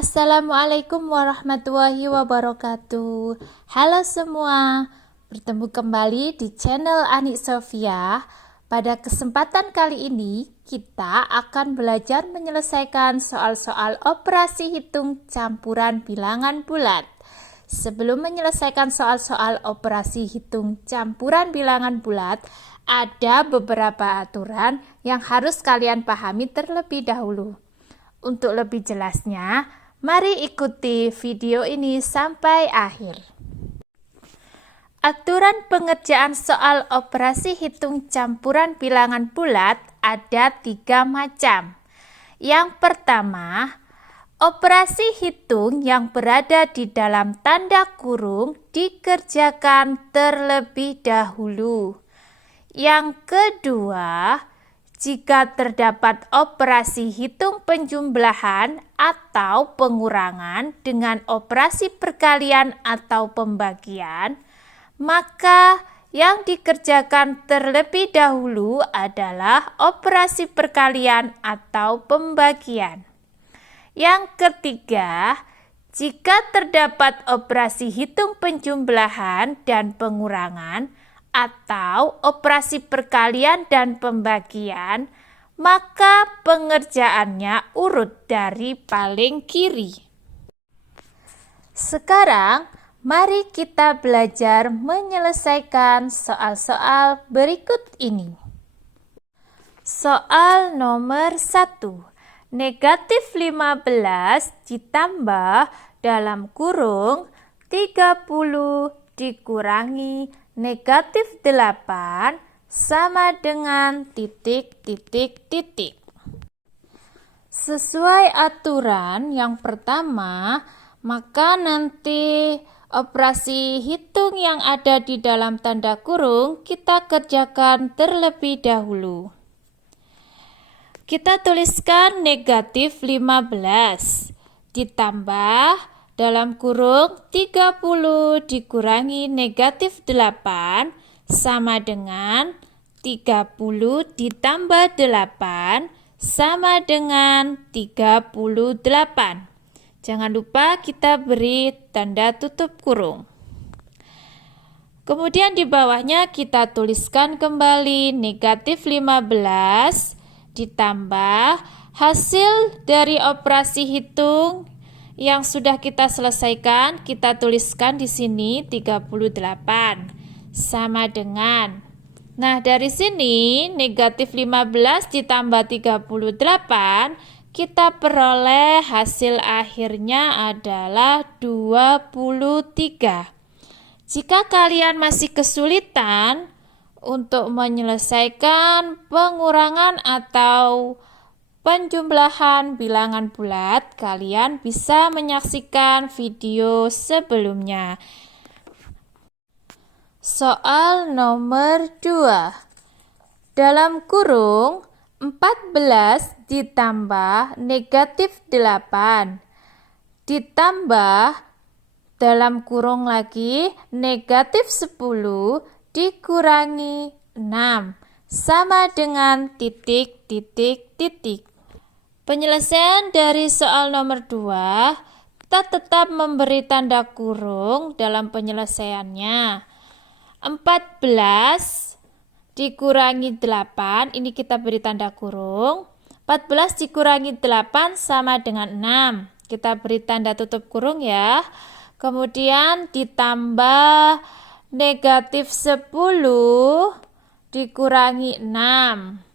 Assalamualaikum warahmatullahi wabarakatuh. Halo semua, bertemu kembali di channel Anik Sofia. Pada kesempatan kali ini, kita akan belajar menyelesaikan soal-soal operasi hitung campuran bilangan bulat. Sebelum menyelesaikan soal-soal operasi hitung campuran bilangan bulat, ada beberapa aturan yang harus kalian pahami terlebih dahulu. Untuk lebih jelasnya, mari ikuti video ini sampai akhir. Aturan pengerjaan soal operasi hitung campuran bilangan bulat ada 3 macam. Yang pertama, operasi hitung yang berada di dalam tanda kurung dikerjakan terlebih dahulu. Yang kedua, jika terdapat operasi hitung penjumlahan atau pengurangan dengan operasi perkalian atau pembagian, maka yang dikerjakan terlebih dahulu adalah operasi perkalian atau pembagian. Yang ketiga, jika terdapat operasi hitung penjumlahan dan pengurangan atau operasi perkalian dan pembagian, maka pengerjaannya urut dari paling kiri. Sekarang, mari kita belajar menyelesaikan soal-soal berikut ini. Soal nomor 1. Negatif 15 ditambah dalam kurung 30 dikurangi negatif 8 sama dengan titik. Sesuai aturan yang pertama, maka nanti operasi hitung yang ada di dalam tanda kurung kita kerjakan terlebih dahulu. Kita tuliskan negatif 15 ditambah dalam kurung 30 dikurangi negatif 8 sama dengan 30 ditambah 8 sama dengan 38. Jangan lupa kita beri tanda tutup kurung. Kemudian di bawahnya kita tuliskan kembali negatif 15 ditambah hasil dari operasi hitung yang sudah kita selesaikan, kita tuliskan di sini 38 sama dengan. Nah, dari sini negatif 15 ditambah 38, kita peroleh hasil akhirnya adalah 23. Jika kalian masih kesulitan untuk menyelesaikan pengurangan atau penjumlahan bilangan bulat, kalian bisa menyaksikan video sebelumnya. Soal nomor 2. Dalam kurung 14 ditambah negatif 8 ditambah dalam kurung lagi negatif 10 dikurangi 6 sama dengan titik. Penyelesaian dari soal nomor 2, kita tetap memberi tanda kurung dalam penyelesaiannya. 14 dikurangi 8, ini kita beri tanda kurung. 14 dikurangi 8 sama dengan 6. Kita beri tanda tutup kurung ya. Kemudian ditambah negatif 10 dikurangi 6.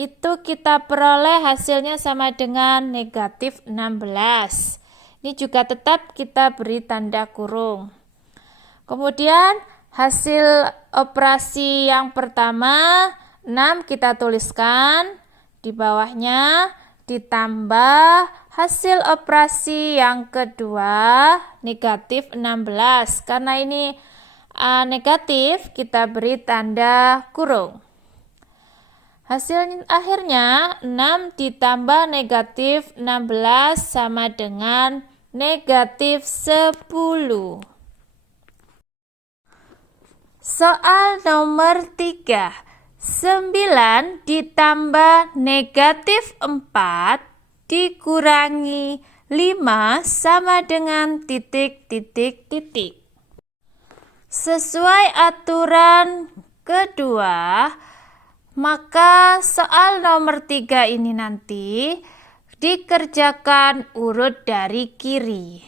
Itu kita peroleh hasilnya sama dengan negatif 16. Ini juga tetap kita beri tanda kurung. Kemudian hasil operasi yang pertama 6 kita tuliskan di bawahnya, ditambah hasil operasi yang kedua negatif 16. Karena ini negatif, kita beri tanda kurung. Hasil akhirnya 6 ditambah negatif 16 sama dengan negatif 10. Soal nomor 3. 9 ditambah negatif 4 dikurangi 5 sama dengan titik, titik, titik. Sesuai aturan kedua, maka soal nomor 3 ini nanti dikerjakan urut dari kiri.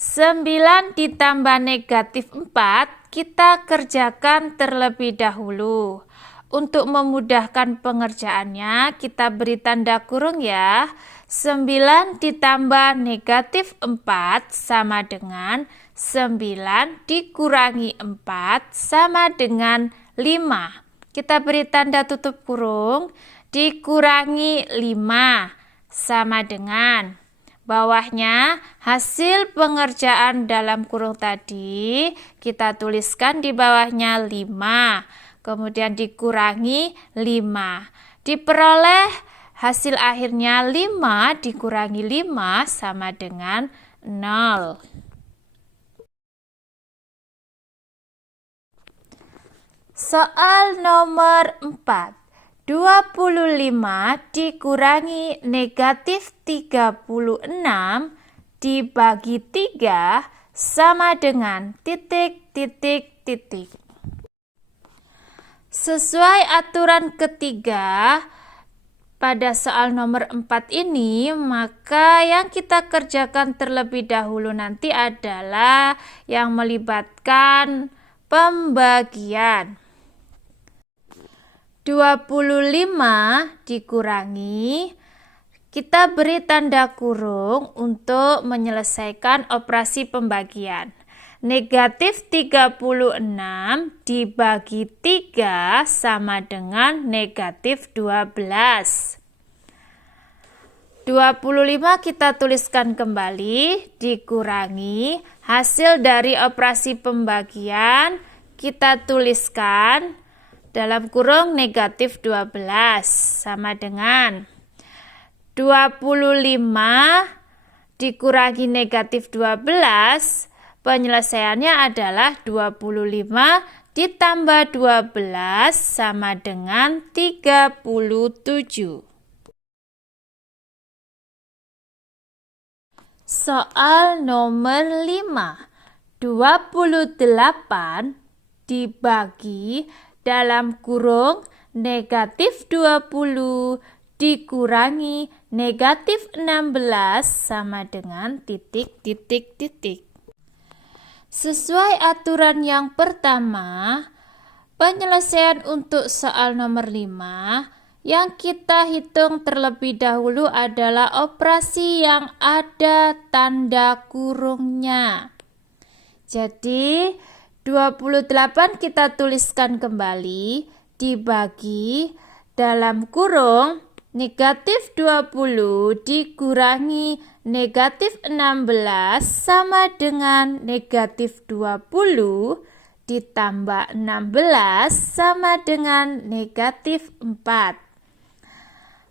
9 ditambah negatif 4 kita kerjakan terlebih dahulu. Untuk memudahkan pengerjaannya, kita beri tanda kurung ya. 9 ditambah negatif 4 sama dengan 9 dikurangi 4 sama dengan 5. Kita beri tanda tutup kurung, dikurangi 5 sama dengan bawahnya hasil pengerjaan dalam kurung tadi kita tuliskan di bawahnya 5. Kemudian dikurangi 5. Diperoleh hasil akhirnya 5 dikurangi 5 sama dengan 0. Soal nomor 4. 25 dikurangi negatif 36 dibagi 3 sama dengan titik, titik, titik. Sesuai aturan ketiga, pada soal nomor 4 ini, maka yang kita kerjakan terlebih dahulu nanti adalah yang melibatkan pembagian. 25 dikurangi, kita beri tanda kurung untuk menyelesaikan operasi pembagian. Negatif 36 dibagi 3 sama dengan negatif 12. 25 kita tuliskan kembali, dikurangi hasil dari operasi pembagian kita tuliskan dalam kurung negatif 12 sama dengan 25 dikurangi negatif 12. Penyelesaiannya adalah 25 ditambah 12 sama dengan 37. Soal nomor 5. 28 dibagi dalam kurung negatif 20 dikurangi negatif 16 sama dengan titik, titik, titik. Sesuai aturan yang pertama, penyelesaian untuk soal nomor 5 yang kita hitung terlebih dahulu adalah operasi yang ada tanda kurungnya. Jadi 28 kita tuliskan kembali dibagi dalam kurung negatif 20 dikurangi negatif 16 sama dengan negatif 20 ditambah 16 sama dengan negatif 4.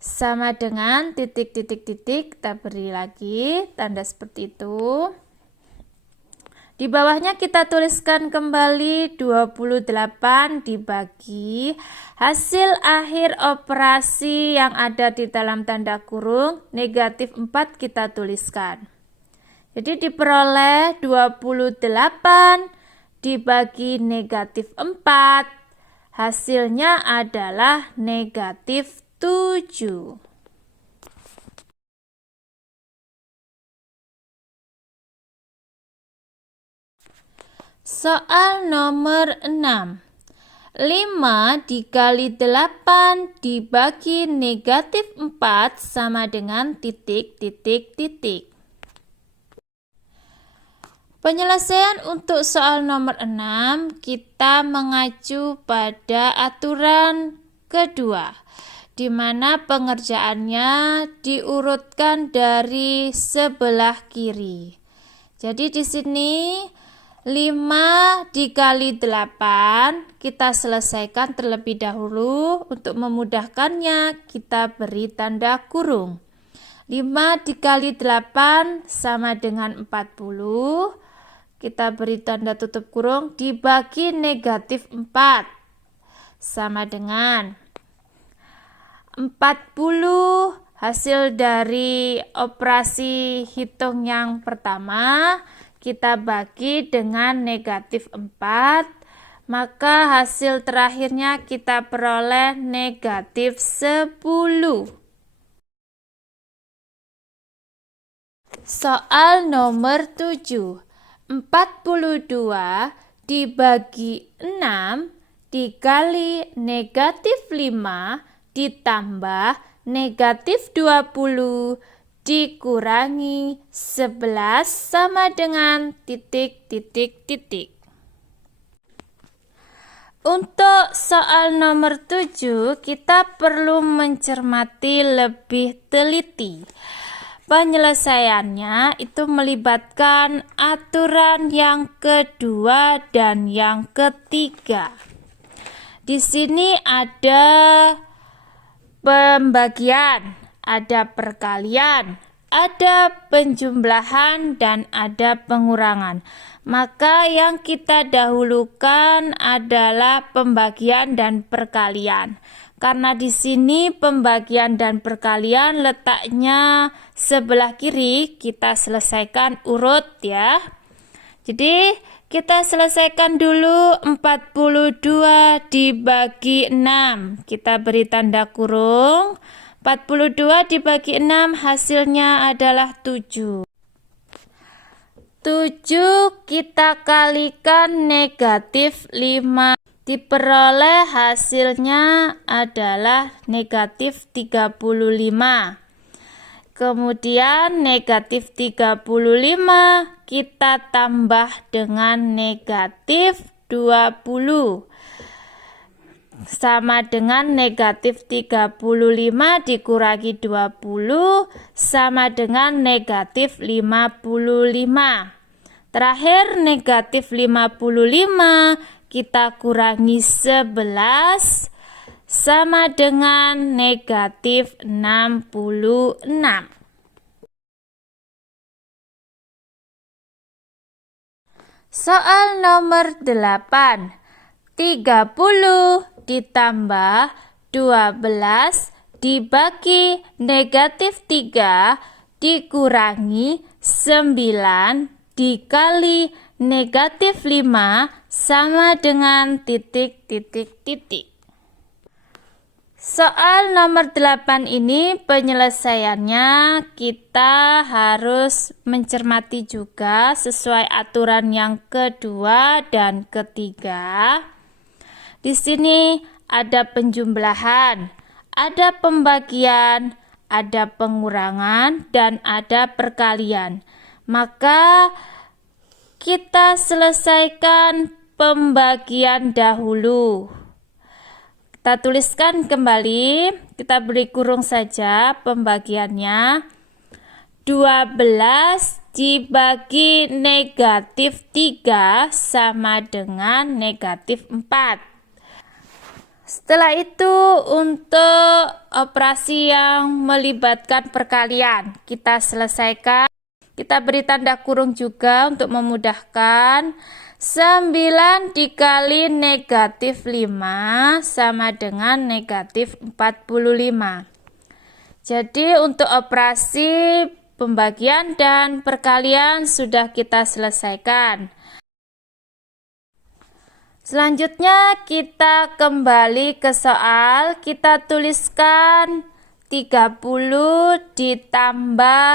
Sama dengan titik, titik, titik, kita beri lagi tanda seperti itu. Di bawahnya kita tuliskan kembali 28 dibagi hasil akhir operasi yang ada di dalam tanda kurung negatif 4 kita tuliskan. Jadi diperoleh 28 dibagi negatif 4, hasilnya adalah negatif 7. Soal nomor 6. 5 dikali 8 dibagi negatif 4 sama dengan titik, titik, titik. Penyelesaian untuk soal nomor 6 kita mengacu pada aturan kedua, di mana pengerjaannya diurutkan dari sebelah kiri. Jadi di sini 5 dikali 8 kita selesaikan terlebih dahulu. Untuk memudahkannya kita beri tanda kurung. 5 dikali 8 sama dengan 40. Kita beri tanda tutup kurung dibagi negatif 4 sama dengan 40 hasil dari operasi hitung yang pertama kita bagi dengan negatif 4, maka hasil terakhirnya kita peroleh negatif 10. Soal nomor 7. 42 dibagi 6 dikali negatif 5 ditambah negatif 20 dikurangi 11 sama dengan titik. Untuk soal nomor 7, kita perlu mencermati lebih teliti. Penyelesaiannya itu melibatkan aturan yang kedua dan yang ketiga. Di sini ada pembagian, ada perkalian, ada penjumlahan, dan ada pengurangan. Maka yang kita dahulukan adalah pembagian dan perkalian. Karena di sini pembagian dan perkalian letaknya sebelah kiri, kita selesaikan urut ya. Jadi kita selesaikan dulu 42 dibagi 6. Kita beri tanda kurung. 42 dibagi 6 hasilnya adalah 7. 7 kita kalikan negatif 5. Diperoleh hasilnya adalah negatif 35. Kemudian negatif 35 kita tambah dengan negatif 20. Sama dengan negatif 35 dikurangi 20 sama dengan negatif 55. Terakhir negatif 55 kita kurangi 11 sama dengan negatif 66. Soal nomor 8. 30 ditambah 12 dibagi negatif 3 dikurangi 9 dikali negatif 5 sama dengan titik. Soal nomor 8 ini penyelesaiannya kita harus mencermati juga sesuai aturan yang kedua dan ketiga. Di sini ada penjumlahan, ada pembagian, ada pengurangan, dan ada perkalian. Maka kita selesaikan pembagian dahulu. Kita tuliskan kembali, kita beri kurung saja pembagiannya. 12 dibagi negatif 3 sama dengan negatif 4. Setelah itu untuk operasi yang melibatkan perkalian kita selesaikan. Kita beri tanda kurung juga untuk memudahkan. 9 dikali negatif 5 sama dengan negatif 45. Jadi untuk operasi pembagian dan perkalian sudah kita selesaikan. Selanjutnya kita kembali ke soal. Kita tuliskan 30 ditambah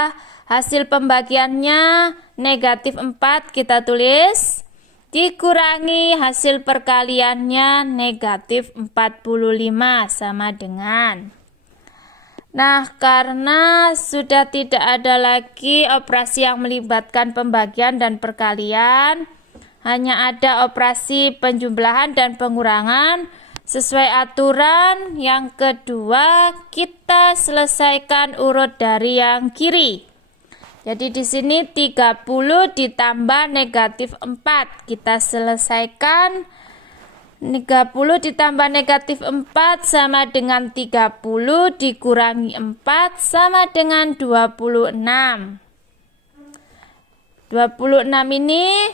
hasil pembagiannya negatif 4 kita tulis, dikurangi hasil perkaliannya negatif 45 sama dengan. Nah, karena sudah tidak ada lagi operasi yang melibatkan pembagian dan perkalian, hanya ada operasi penjumlahan dan pengurangan. Sesuai aturan yang kedua, kita selesaikan urut dari yang kiri. Jadi di sini 30 ditambah negatif 4. Kita selesaikan 30 ditambah negatif 4 sama dengan 30 dikurangi 4 sama dengan 26. 26 ini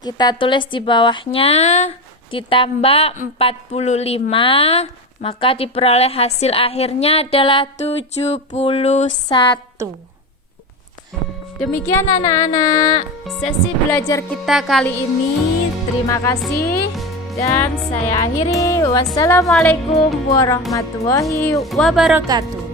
kita tulis di bawahnya ditambah 45 maka diperoleh hasil akhirnya adalah 71. Demikian anak-anak, sesi belajar kita kali ini. Terima kasih dan saya akhiri. Wassalamualaikum warahmatullahi wabarakatuh.